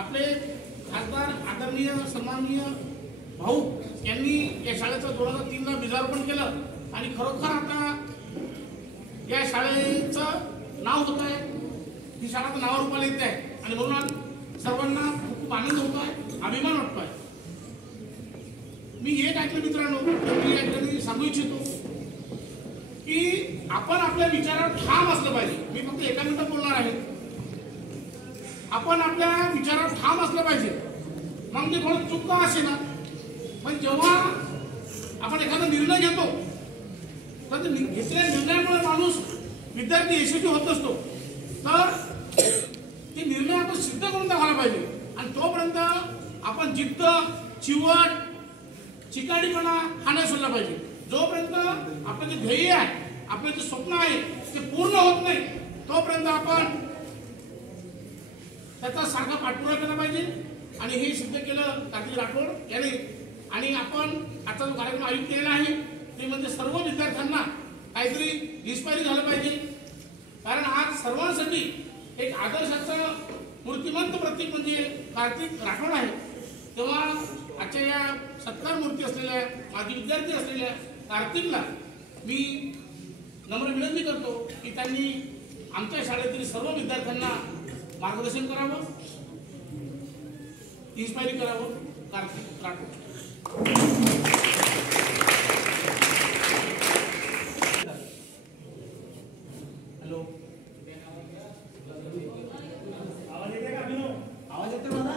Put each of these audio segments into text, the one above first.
आपले खासदार आदरणीय सन्माननीय भाऊ यांनी या शाळेचं 2003 ला बीजारोपण केलं आणि खरोखर आता या शाळेचं नाव होत आहे, ही शाळा तर नावारूपाला येते आहे आणि म्हणून सर्वांना खूप आनंद होतो आहे, अभिमान वाटतो आहे. मी एक ऐकलं मित्रांनो, मी या ठिकाणी सांगू इच्छितो की आपण आपल्या विचारावर ठाम असलं पाहिजे. मी फक्त एका मिनिटात बोलणार आहे. आपण आपल्या विचारावर ठाम असलं पाहिजे. मग ते थोडं चूक का असे ना, पण जेव्हा आपण एखादा निर्णय घेतो तर घेतलेल्या निर्णयामुळे माणूस विद्यार्थी यशस्वी होत असतो. तर ते निर्णय आपण सिद्ध करून दाखवायला पाहिजे आणि तोपर्यंत आपण जिद्द, चिवट, चिकाटीपणा हा नाही सोडला पाहिजे. जोपर्यंत आपलं जे ध्येय आहे, आपलं जे स्वप्न आहे ते पूर्ण होत नाही तोपर्यंत आपण त्याचा सारखा पाठपुरावा केला पाहिजे. आणि हे सिद्ध केलं कार्तिक राठोड याने. आणि आपण आजचा जो कार्यक्रम आयोजित केलेला आहे ते म्हणजे सर्व विद्यार्थ्यांना काहीतरी इन्स्पायरिंग झालं पाहिजे. कारण आज सर्वांसाठी एक आदर्शाचं मूर्तिमंत प्रतीक म्हणजे कार्तिक राठोड आहे. तेव्हा आजच्या या सत्कार मूर्ती असलेल्या माजी विद्यार्थी असलेल्या कार्तिकला मी नम्र विनंती करतो की त्यांनी आमच्या शाळेतील सर्व विद्यार्थ्यांना मार्गदर्शन करावं, इन्स्पायरिंग करावं. कार्तिक राठोड. हॅलो, आवाज येते का अभिनव? आवाज येते माझा?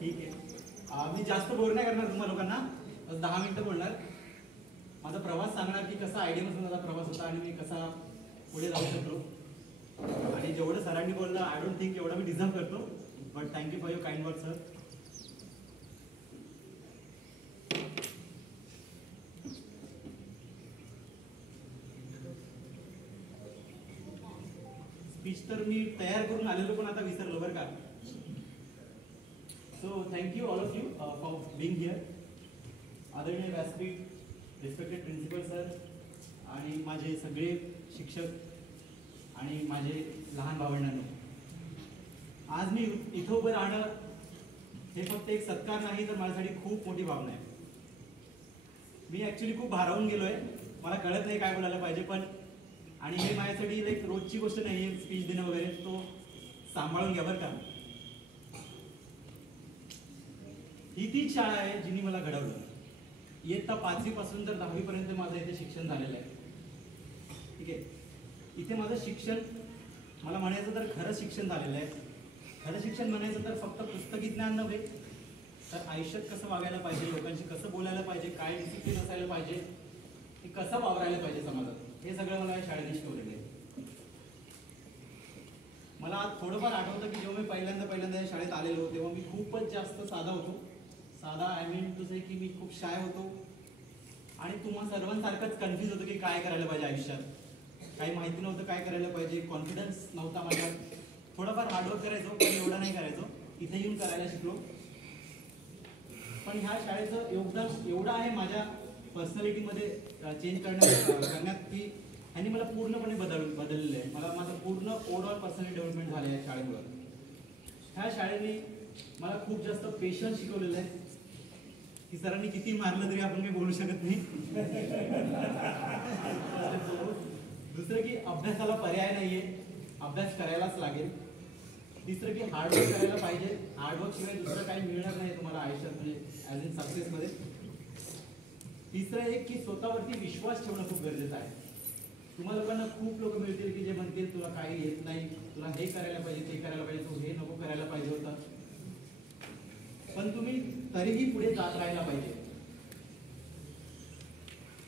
ठीक आहे. मी जास्त बोर नाही करणार तुम्हा लोकांना, 10 मिनिटं बोलणार. माझा प्रवास सांगणार की कसा आयडियामधून माझा प्रवास होता आणि मी कसा पुढे जाऊ शकलो. आणि जेवढं सरांनी बोललं आय डोंट थिंक एवढं मी डिझर्व करतो, but thank you for your kind word sir. Speech तर मी तयार करून आलेलो पण आता विसरलो बरं का. So thank you all of you for being here. आदरणीय व्यासपीठ, रिस्पेक्टेड प्रिन्सिपल सर आणि माझे सगळे शिक्षक आणि माझे लहान भावंडांनो, आज मी इथं उभं राहणं हे फक्त एक सत्कार नाही तर माझ्यासाठी खूप मोठी भावना आहे. मी ॲक्च्युली खूप भारावून गेलो आहे, मला कळत नाही काय बोलायला पाहिजे. पण आणि हे माझ्यासाठी लाईक रोजची गोष्ट नाही आहे स्पीच देणं वगैरे, तो सांभाळून घ्या बरं का. ही तीच शाळा आहे जिने मला घडवलं. इयत्ता 5वी पासून तर 10वी पर्यंत माझं इथे शिक्षण झालेलं आहे. ठीक आहे, इथे माझं शिक्षण मला म्हणायचं तर खरं शिक्षण झालेलं आहे. खरं शिक्षण म्हणायचं तर फक्त पुस्तकी ज्ञान नव्हे तर आयुष्यात कसं वागायला पाहिजे, लोकांशी कसं बोलायला पाहिजे, काय डिसिप्लिन असायला पाहिजे, की कसं वावरायला पाहिजे समाजात, हे सगळं मला या शाळेने शिकवलेलं आहे. मला थोडंफार आठवतं की जेव्हा मी पहिल्यांदा या शाळेत आलेलो तेव्हा मी खूपच जास्त साधा होतो. साधा आय मीन टू से की मी खूप शाय होतो आणि तुम्हा सर्वांसारखंच कन्फ्यूज होतो की काय करायला पाहिजे आयुष्यात. काही माहिती नव्हतं काय करायला पाहिजे, कॉन्फिडन्स नव्हता माझ्यात. थोडंफार हार्डवर्क करायचो पण एवढं नाही करायचो. इथे येऊन करायला शिकलो. पण ह्या शाळेचं योगदान एवढं आहे माझ्या पर्सनॅलिटीमध्ये चेंज करण्यात की ह्यांनी मला पूर्णपणे बदललेलं आहे. मला माझं पूर्ण ओव्हरऑल पर्सनॅलिटी डेव्हलपमेंट झालं आहे शाळेमुळं. ह्या शाळेने मला खूप जास्त पेशन्स शिकवलेलं आहे की सरांनी किती मारलं तरी आपण काही बोलू शकत नाही. दुसरं की अभ्यासाला पर्याय नाहीये, अभ्यास करायलाच लागेल. तिसरं की हार्डवर्क करायला पाहिजे. हार्डवर्क शिवाय दुसरं काही मिळणार नाही तुम्हाला आयुष्यात, म्हणजे ॲज इन सक्सेसमध्ये. तिसरं एक की स्वतःवरती विश्वास ठेवणं खूप गरजेचं आहे. तुम्हाला लोकांना खूप लोक मिळतील की जे म्हणतील तुला काही येत नाही, तुला हे करायला पाहिजे, ते करायला पाहिजे, तू हे नको करायला पाहिजे होतं. पण तुम्ही तरीही पुढे जात राहायला पाहिजे.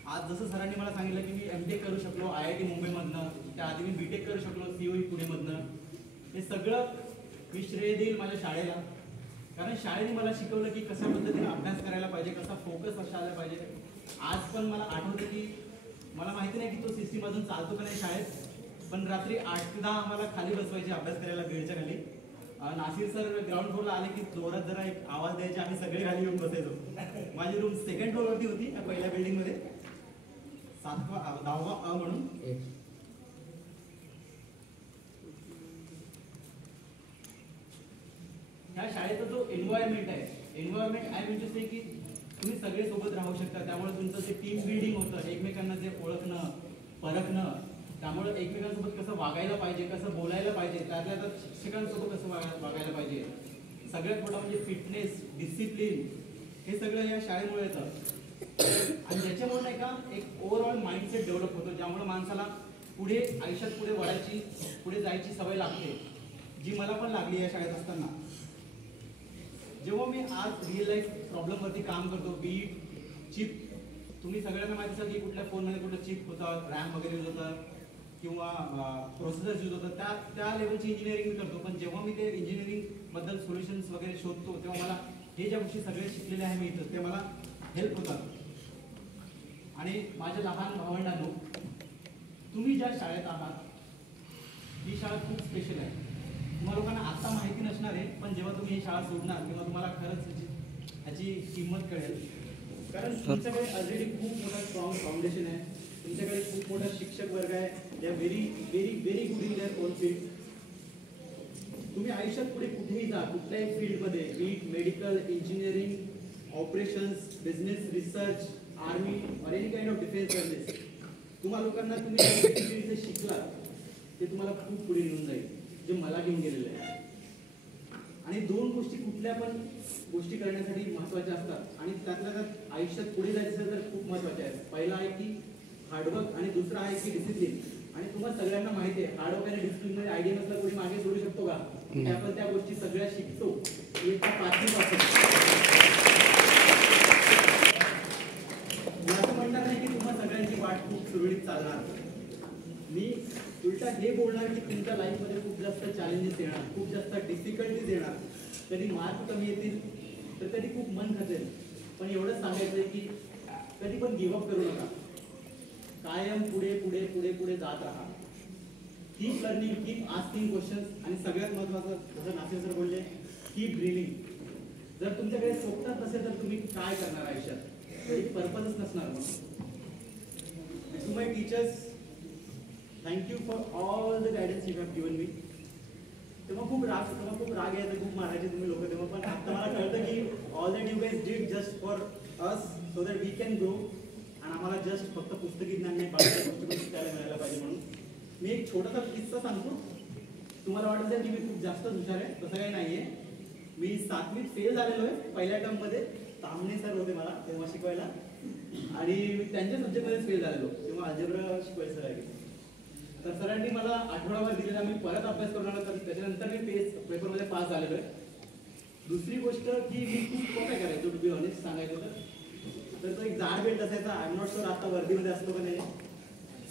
आज जसं सरांनी मला सांगितलं की मी MTech करू शकलो IIT मुंबईमधनं, त्याआधी मी BTech करू शकलो COE पुणेमधनं. हे सगळं मी श्रेय देईल माझ्या शाळेला. कारण शाळेने मला शिकवलं की कशा पद्धतीने अभ्यास करायला पाहिजे, कसा फोकस असायला पाहिजे. आज पण मला आठवतं की मला माहिती नाही की तो सिस्टीम अजून चालतो का नाही शाळेत, पण रात्री 8 ते 10 आम्हाला खाली बसवायचे अभ्यास करायला बेडच्या खाली. नासिर सर ग्राउंड फ्लोअरला आले की जोरात जरा एक आवाज द्यायचे, आम्ही सगळे खाली येऊन बसायचो. माझी रूम 2nd फ्लोअरवरती होती त्या पहिल्या बिल्डिंगमध्ये, 10वा अ म्हणून. या शाळेचा जो एन्व्हायरमेंट आय मीन टू से की तुम्ही सगळे सोबत राहू शकता. त्यामुळे तुमचं जे टीम बिल्डिंग होतं, एकमेकांना जे ओळखणं, परखणं, त्यामुळे एकमेकांसोबत कसं वागायला पाहिजे, कसं बोलायला पाहिजे, त्यातल्या त्यात शिक्षकांसोबत कसं वागायला पाहिजे, सगळ्यात मोठा म्हणजे फिटनेस, डिसिप्लिन, हे सगळं या शाळेमुळे येतं. आणि ज्याच्यामुळे नाही का एक ओव्हरऑल माइंडसेट डेव्हलप होतो, ज्यामुळे माणसाला पुढे आयुष्यात पुढे जायची सवय लागते, जी मला पण लागली या शाळेत असताना. जेव्हा मी आज रिअल लाईफ प्रॉब्लेमवरती काम करतो, बीट चिप, तुम्ही सगळ्यांना माहिती असेल की कुठल्या फोनमध्ये कुठलं चिप होतं, रॅम वगैरे यूज होतं किंवा प्रोसेसर यूज होतं, त्या लेवलची इंजिनिअरिंग मी करतो. पण जेव्हा मी ते इंजिनिअरिंगबद्दल सोल्युशन्स वगैरे शोधतो, तेव्हा मला हे ज्या गोष्टी सगळे शिकलेल्या आहे मी इथं, ते मला हेल्प होतात. आणि माझ्या लहान भावंडांनो, तुम्ही ज्या शाळेत आहात ही शाळा खूप स्पेशल आहे. तुम्हाला लोकांना आता माहिती नसणार आहे, पण जेव्हा तुम्ही ही शाळा सोडणार तेव्हा तुम्हाला खरंच ह्याची किंमत कळेल. कारण तुमच्याकडे ऑलरेडी खूप मोठा स्ट्रॉंग फाउंडेशन आहे, तुमच्याकडे खूप मोठा शिक्षक वर्ग आहे, they are very very very good in their own field. तुम्ही आयुष्यात पुढे कुठेही जा, कुठल्याही फील्डमध्ये, be it medical, engineering, operations, business, research, army or any kind of defence service, तुम्हा लोकांना तुम्ही जे शिकलात ते तुम्हाला खूप पुढे घेऊन जाईल, जे मला घेऊन गेलेलं आहे. आणि दोन गोष्टी कुठल्या पण गोष्टी करण्यासाठी महत्त्वाच्या असतात आणि त्यातल्या त्यात आयुष्यात पुढे जायचं असेल तर खूप महत्त्वाचे आहेत. पहिला आहे की हार्डवर्क आणि दुसरा आहे की डिसिप्लिन. आणि तुम्हाला सगळ्यांना माहिती आहे, हार्डवर्क आणि डिसिप्लिन मध्ये आयडिया नसला कोणी मागे सोडू शकतो का? की आपण त्या गोष्टी सगळ्या शिकतो एक पाचवीपासून. असं म्हणणार नाही की तुम्हाला सगळ्यांची वाट खूप सुरळीत चालणार. मी उलटा हे बोलणार की तुमच्या लाईफमध्ये खूप जास्त चॅलेंजेस येणार, खूप जास्त डिफिकल्टीज येणार, कधी मार्क कमी येतील तर कधी खूप मन खचेल. पण एवढंच सांगायचं आहे की कधी पण गिव्हअप करू नका, कायम पुढे पुढे पुढे पुढे जात राहा. Keep learning, keep asking questions आणि सगळ्यात महत्त्वाचं जसं नासिर सर बोलले, कीप ड्रीमिंग. जर तुमच्याकडे स्वप्नच नसेल तर तुम्ही काय करणार आयुष्यात? तरी पर्पजच नसणार. मग to my teachers, thank you for all the guidance you have given me. तेव्हा खूप राग यायचा, खूप मारायचे तुम्ही लोक तेव्हा, पण आता मला कळतं की all that you guys did just for us so that we can grow. आणि आम्हाला जस्ट फक्त पुस्तकी ज्ञान नाही, बाकीच्या गोष्टी पण शिकायला मिळायला पाहिजे. म्हणून मी एक छोटासा किस्सा सांगतो. तुम्हाला वाटत असेल की मी खूप जास्त हुशार आहे, तसं काही नाही आहे. मी 7वीत फेल झालेलो आहे पहिल्या टर्ममध्ये. तामणे सर होते मला तेव्हा शिकवायला आणि मी त्यांच्या सब्जेक्टमध्येच फेल झालेलो. तेव्हा अल्जेब्रा शिकवायचं आहे. तर सरांनी मला आठवडाभर दिलेला, मी परत अभ्यास करणार होता. त्याच्यानंतर मी पेपरमध्ये पास झालेलो आहे. दुसरी गोष्ट की मी खूप कॉप्या करायचो, टू बी ऑनेस्ट सांगायचं तर तो एक जाड बेल्ट असायचा. आय एम नॉट शुअर आता वर्दीमध्ये असतो का नाही.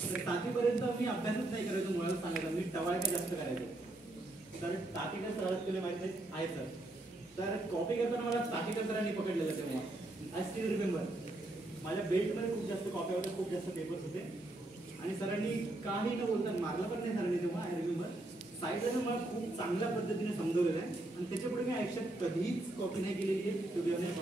तर 7वीपर्यंत मी अभ्यासच नाही करायचो, मुळात सांगायचं मी टवाळक्या जास्त करायचो. तर टाकीकर सरांच तुला माहिती आहे सर. तर कॉपी करताना मला टाकीकर सरांनी पकडलेलं तेव्हा. I still remember. माझ्या बेल्टमध्ये खूप जास्त कॉप्या होत्या, खूप जास्त पेपर्स होते आणि सरांनी काही न बोलता मारलं पण नाही सरांनी तेव्हा. आय रिमेंबर साईडला मला खूप चांगल्या पद्धतीने समजवलेलं आहे आणि त्याच्यापुढे मी आयुष्यात कधीच कॉपी नाही केलेली आहे. To be honest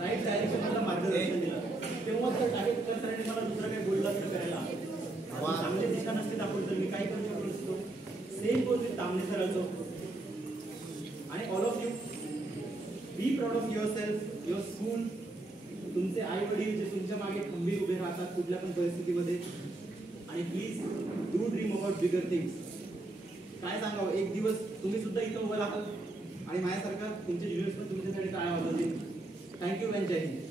right direction मला मार्गदर्शन दिलं. तेव्हा तर डायरेक्टर सरांनी मला दुसरं काही बोललं असतं करायला, चांगली दिशा नसते दाखवली तर मी काही करू शकलो नसतो. सेम गोष्ट विथ तामणे सर ऑल्सो. आणि all of you be proud of your self, your school, तुमचे आई वडील जे तुमच्या मागे खंबीर उभे राहतात कुठल्या पण परिस्थितीमध्ये. आणि please do dream about bigger things. काय सांगावं, एक दिवस तुम्ही सुद्धा इथं उभं राहाल आणि माझ्यासारखा तुमचे ज्युनियर्स पण तुमच्यासाठी काय वाजवतील. थँक्यू आणि जय हिंद.